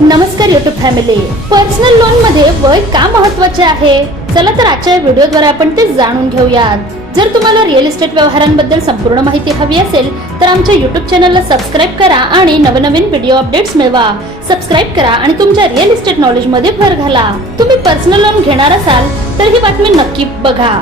नमस्कार YouTube family personal लोनमध्ये वय का महत्त्वाचे आहे? चला तर आजच्या व्हिडिओद्वारे आपण ते जाणून घेऊयात. जर तुम्हाला रिअल इस्टेट व्यवहारांबद्दल संपूर्ण माहिती हवी असेल तर आमच्या युट्यूब चॅनलला सबस्क्राईब करा आणि नवनवीन व्हिडिओ अपडेट्स मिळवा. सबस्क्राईब करा आणि तुमच्या रिअल इस्टेट नॉलेजमध्ये भर घाला. तुम्ही पर्सनल लोन घेणार असाल तर ही बातमी नक्की बघा.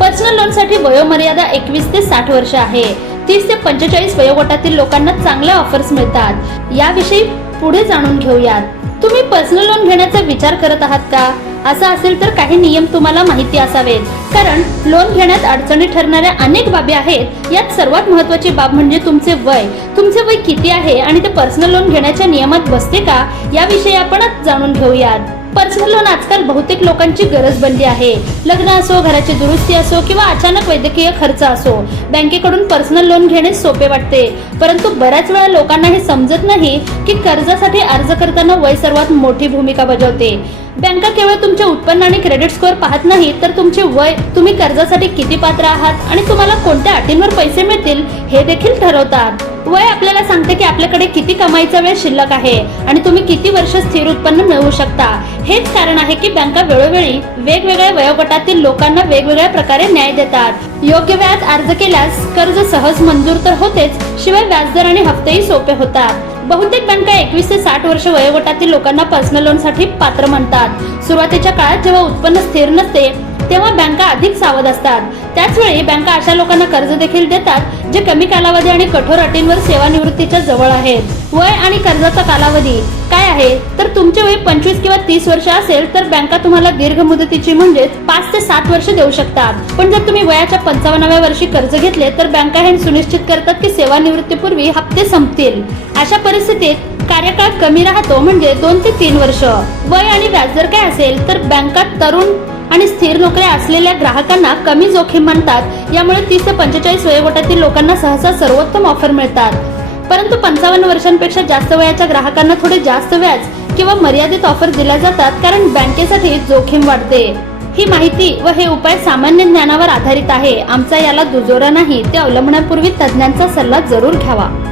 पर्सनल लोनसाठी वयोमर्यादा एकवीस ते साठ वर्ष आहे. तीस ते पंचेचाळीस वयोगटातील लोकांना चांगल्या ऑफर्स मिळतात. याविषयी पुढे जाणून घेऊयात. तुम्ही पर्सनल लोन घेण्याचा विचार करत आहात का? असं असेल तर काही नियम तुम्हाला माहिती असावेत. कारण लोन घेण्यात अडचणी ठरणाऱ्या अनेक बाबी आहेत. यात सर्वात महत्वाची बाब म्हणजे तुमचे वय. तुमचे वय किती आहे आणि ते पर्सनल लोन घेण्याच्या नियमात बसते का? याविषयी आपण जाणून घेऊयात. पर्सनल लोन आजकाल बहुतेक लोकांची गरज बनली आहे. लग्न असो घराची दुरुस्ती असो किंवा अचानक वैद्यकीय खर्च असो बँकेकडून पर्सनल लोन घेणे सोपे वाटते. परंतु बऱ्याच वेळा लोकांना हे समजत नाही की कर्जासाठी अर्ज करताना वय सर्वात मोठी भूमिका बजावते. बँका केवळ तुमचे उत्पन्न आणि क्रेडिट स्कोअर पाहत नाही तर तुमचे वय तुम्ही कर्जासाठी किती पात्र आहात आणि तुम्हाला कोणत्या अटींवर पैसे मिळतील हे देखील ठरवतात. वय आपल्याला सांगते की आपल्याकडे किती कमाईचा वेळ शिल्लक आहे आणि तुम्ही किती वर्ष स्थिर उत्पन्न मिळवू शकता. हेच कारण आहे की बँका वेळोवेळी वेगवेगळ्या वयोगटातील लोकांना वेगवेगळ्या प्रकारे न्याय देतात. योग्य व्याज अर्ज केल्यास कर्ज सहज मंजूर तर होतेच शिवाय व्याजदर आणि हप्तेही सोपे होतात. बहुतेक बँका एकवीस ते साठ वर्ष वयोगटातील लोकांना पर्सनल लोनसाठी पात्र म्हणतात. सुरुवातीच्या काळात जेव्हा उत्पन्न स्थिर नसते तेव्हा बँका अधिक सावध असतात. त्याचवेळी बँका अशा लोकांना कर्ज देखील देतात जे कमी कालावधी आणि कठोर अटींवर सेवानिवृत्तीच्या जवळ आहेत. वय आणि कर्जाचा कालावधी काय आहे? तर तुमचे वय पंचवीस किंवा तीस वर्ष असेल तर बँका तुम्हाला दीर्घ मुदतीची म्हणजेच पाच ते सात वर्ष देऊ शकतात. पण जर तुम्ही वयाच्या पंचावन्नाव्या वर्षी कर्ज घेतले तर बँका हे सुनिश्चित करतात की सेवानिवृत्तीपूर्वी हप्ते संपतील. अशा परिस्थितीत कार्यकाळ कमी राहतो म्हणजे दोन ते तीन वर्ष. वय आणि व्याजदर काय असेल? तर बँका तरुण आणि स्थिर नोकऱ्या असलेल्या ग्राहकांना कमी जोखीम म्हणतात. यामुळे तीस ते पंचेचाळीस वयोगटातील लोकांना सहसा सर्वोत्तम ऑफर मिळतात. परंतु पंचावन्न वर्षांपेक्षा जास्त वयाच्या ग्राहकांना थोडे जास्त व्याज किंवा मर्यादित ऑफर दिल्या जातात कारण बँकेसाठी जोखीम वाढते. ही माहिती व हे उपाय सामान्य ज्ञानावर आधारित आहे. आमचा याला दुजोरा नाही. ते अवलंबण्यापूर्वी तज्ज्ञांचा सल्ला जरूर घ्यावा.